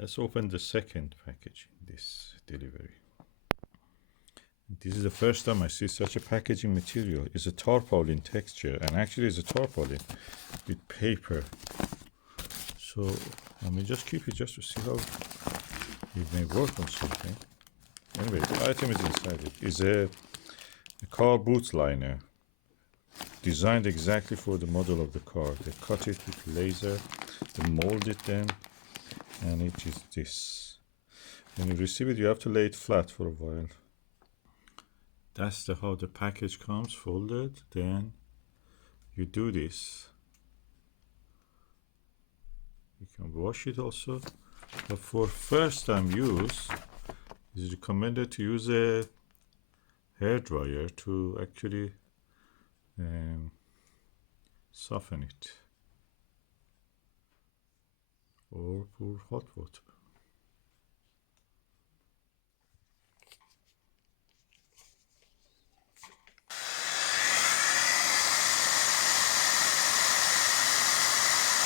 Let's open the second package in this delivery. This is the first time I see such a packaging material. It's a tarpaulin texture, and actually it's a tarpaulin with paper. So let me just keep it just to see how it may work on something. Anyway, the item is inside it. It's a car boot liner, designed exactly for the model of the car. They cut it with laser, they mold it then, and it is this. When you receive it, you have to lay it flat for a while. That's how the package comes, folded. Then you do this. You can wash it also, but for first time use, it's recommended to use a hair dryer to actually soften it, or pour hot water.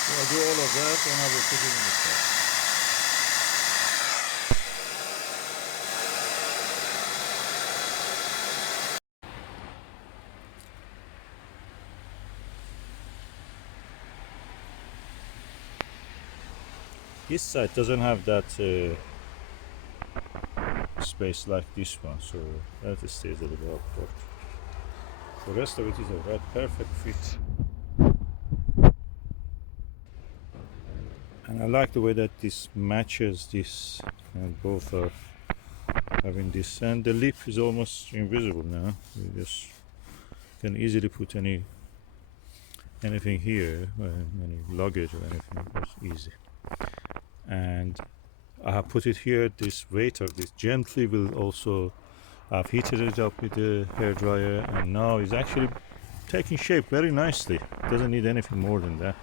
So I'll do all of that and I will put it in the car. This side doesn't have that space like this one, so that stays a little awkward. The rest of it is a perfect fit. And I like the way that this matches this, and both are having this, and the lip is almost invisible now. You just can easily put anything here, any luggage or anything, it's easy. And I have put it here. This weight of this gently will also, I've heated it up with the hair dryer, and now it's actually taking shape very nicely. It doesn't need anything more than that.